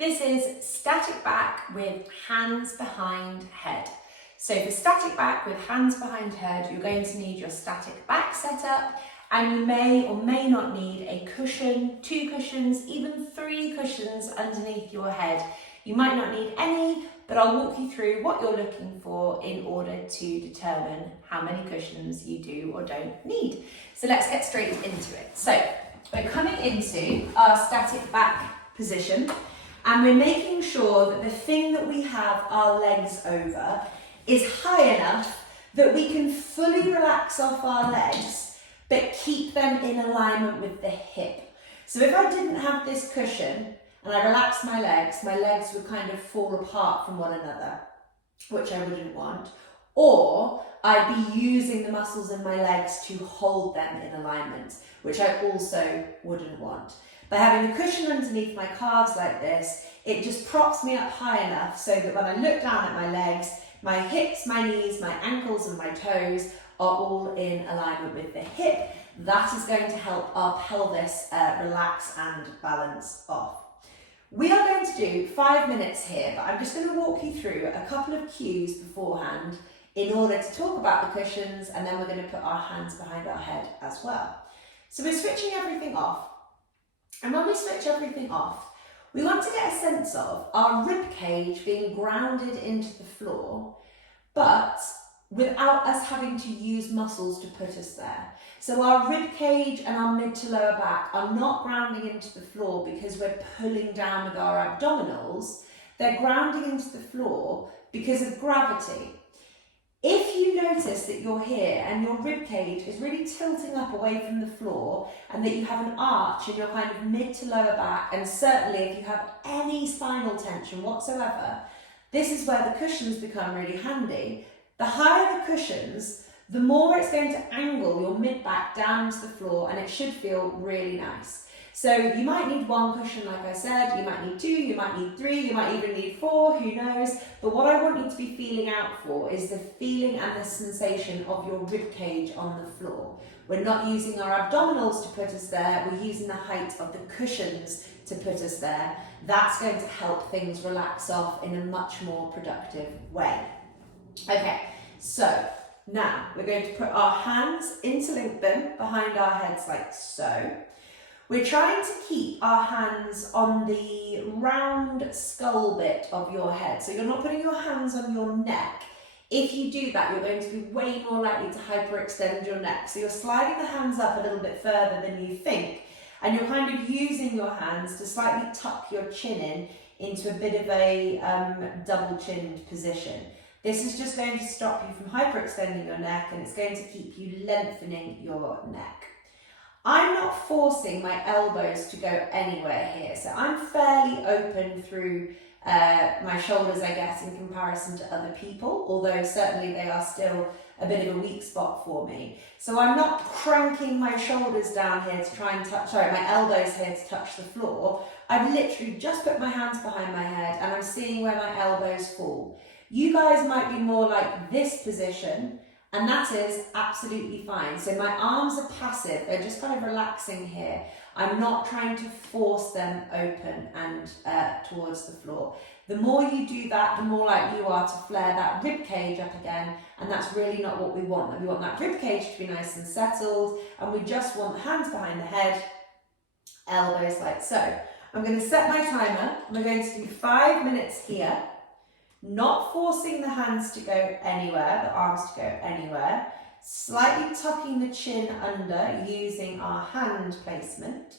This is static back with hands behind head. So for static back with hands behind head, you're going to need your static back setup, and you may or may not need a cushion, 2 cushions, even 3 cushions underneath your head. You might not need any, but I'll walk you through what you're looking for in order to determine how many cushions you do or don't need. So let's get straight into it. So we're coming into our static back position, and we're making sure that the thing that we have our legs over is high enough that we can fully relax off our legs, but keep them in alignment with the hip. So if I didn't have this cushion and I relaxed my legs would kind of fall apart from one another, which I wouldn't want. Or I'd be using the muscles in my legs to hold them in alignment, which I also wouldn't want. By having a cushion underneath my calves like this, it just props me up high enough so that when I look down at my legs, my hips, my knees, my ankles and my toes are all in alignment with the hip. That is going to help our pelvis relax and balance off. We are going to do 5 minutes here, but I'm just going to walk you through a couple of cues beforehand in order to talk about the cushions, and then we're going to put our hands behind our head as well. So we're switching everything off. And when we switch everything off, we want to get a sense of our rib cage being grounded into the floor, but without us having to use muscles to put us there. So our rib cage and our mid to lower back are not grounding into the floor because we're pulling down with our abdominals. They're grounding into the floor because of gravity. If you notice that you're here and your rib cage is really tilting up away from the floor, and that you have an arch in your kind of mid to lower back, and certainly if you have any spinal tension whatsoever, this is where the cushions become really handy. The higher the cushions, the more it's going to angle your mid-back down into the floor, and it should feel really nice. So you might need 1 cushion, like I said, you might need 2, you might need 3, you might even need 4, who knows? But what I want you to be feeling out for is the feeling and the sensation of your rib cage on the floor. We're not using our abdominals to put us there, we're using the height of the cushions to put us there. That's going to help things relax off in a much more productive way. Okay, so now we're going to put our hands, interlink them behind our heads like so. We're trying to keep our hands on the round skull bit of your head. So you're not putting your hands on your neck. If you do that, you're going to be way more likely to hyperextend your neck. So you're sliding the hands up a little bit further than you think, and you're kind of using your hands to slightly tuck your chin into a bit of a double-chinned position. This is just going to stop you from hyperextending your neck, and it's going to keep you lengthening your neck. I'm not forcing my elbows to go anywhere here, so I'm fairly open through my shoulders, I guess, in comparison to other people, although certainly they are still a bit of a weak spot for me. So I'm not cranking my shoulders down here to try and touch, my elbows here to touch the floor. I've literally just put my hands behind my head and I'm seeing where my elbows fall. You guys might be more like this position, and that is absolutely fine. So my arms are passive, they're just kind of relaxing here. I'm not trying to force them open and towards the floor. The more you do that, the more likely you are to flare that rib cage up again, and that's really not what we want. We want that rib cage to be nice and settled, and we just want the hands behind the head, elbows like so. I'm going to set my timer. We're going to do 5 minutes here. Not forcing the hands to go anywhere, the arms to go anywhere, slightly tucking the chin under using our hand placement,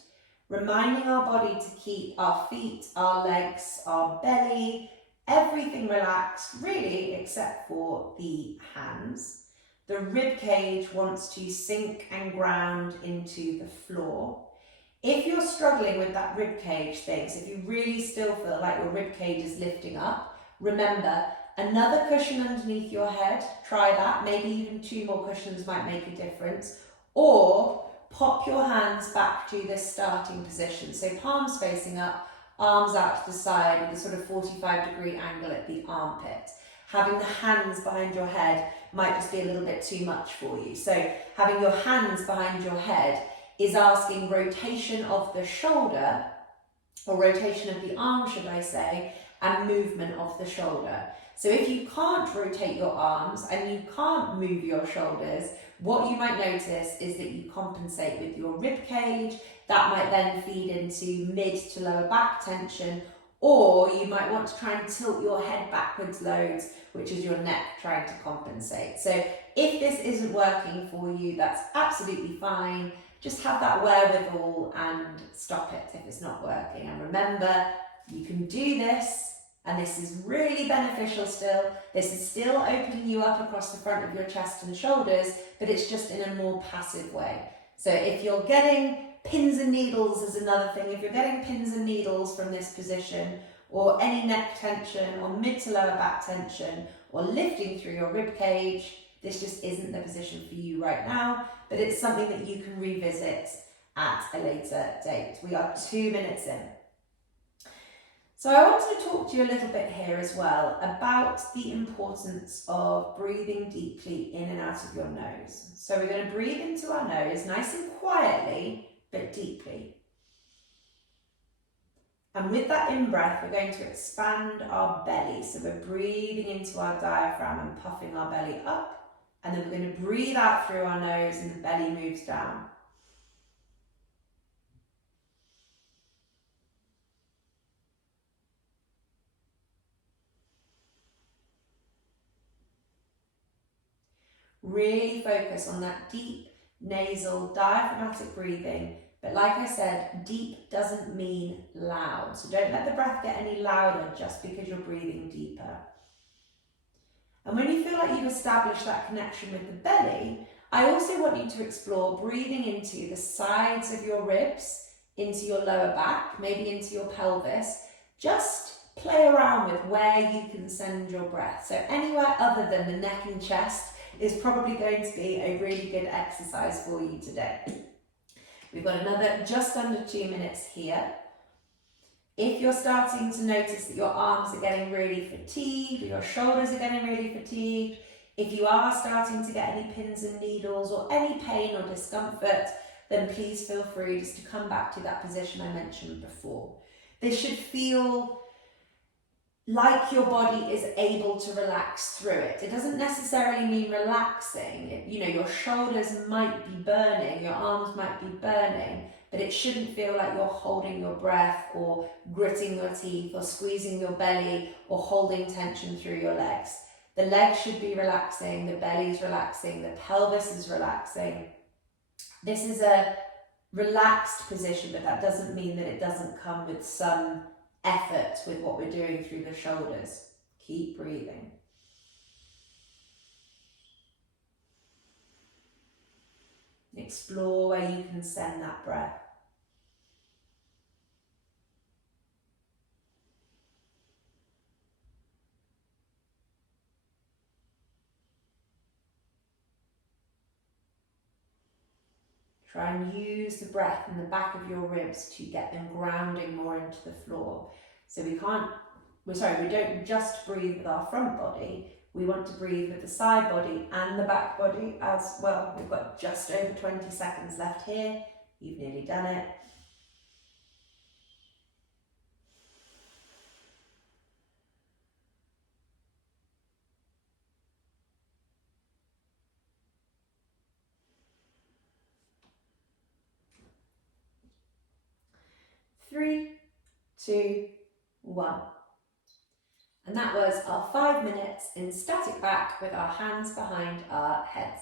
reminding our body to keep our feet, our legs, our belly, everything relaxed, really, except for the hands. The rib cage wants to sink and ground into the floor. If you're struggling with that rib cage thing, so if you really still feel like your rib cage is lifting up, remember, another cushion underneath your head, try that, maybe even 2 more cushions might make a difference, or pop your hands back to this starting position. So palms facing up, arms out to the side with a sort of 45-degree angle at the armpit. Having the hands behind your head might just be a little bit too much for you. So having your hands behind your head is asking rotation of the shoulder or rotation of the arm, should I say, and movement of the shoulder. So if you can't rotate your arms and you can't move your shoulders, what you might notice is that you compensate with your rib cage. That might then feed into mid to lower back tension, or you might want to try and tilt your head backwards loads, which is your neck trying to compensate. So if this isn't working for you, that's absolutely fine. Just have that wherewithal and stop it if it's not working. And remember, you can do this, and this is really beneficial still. This is still opening you up across the front of your chest and shoulders, but it's just in a more passive way. So if you're getting pins and needles is another thing. If you're getting pins and needles from this position, or any neck tension, or mid to lower back tension, or lifting through your rib cage, this just isn't the position for you right now, but it's something that you can revisit at a later date. We are 2 minutes in. So I wanted to talk to you a little bit here as well about the importance of breathing deeply in and out of your nose. So we're going to breathe into our nose nice and quietly, but deeply. And with that in-breath, we're going to expand our belly. So we're breathing into our diaphragm and puffing our belly up. And then we're going to breathe out through our nose and the belly moves down. Really focus on that deep nasal diaphragmatic breathing. But like I said, deep doesn't mean loud. So don't let the breath get any louder just because you're breathing deeper. And when you feel like you've established that connection with the belly, I also want you to explore breathing into the sides of your ribs, into your lower back, maybe into your pelvis. Just play around with where you can send your breath. So anywhere other than the neck and chest is probably going to be a really good exercise for you today. We've got another just under 2 minutes here. If you're starting to notice that your arms are getting really fatigued, or your shoulders are getting really fatigued, if you are starting to get any pins and needles or any pain or discomfort, then please feel free just to come back to that position I mentioned before. This should feel like your body is able to relax through it. It doesn't necessarily mean relaxing. Your shoulders might be burning, your arms might be burning, but it shouldn't feel like you're holding your breath or gritting your teeth or squeezing your belly or holding tension through your legs. The legs should be relaxing, the belly's relaxing, the pelvis is relaxing. This is a relaxed position, but that doesn't mean that it doesn't come with some effort with what we're doing through the shoulders. Keep breathing. Explore where you can send that breath. Try and use the breath in the back of your ribs to get them grounding more into the floor. So we don't just breathe with our front body, we want to breathe with the side body and the back body as well. We've got just over 20 seconds left here. You've nearly done it. Three, 2, 1. And that was our 5 minutes in static back with our hands behind our heads.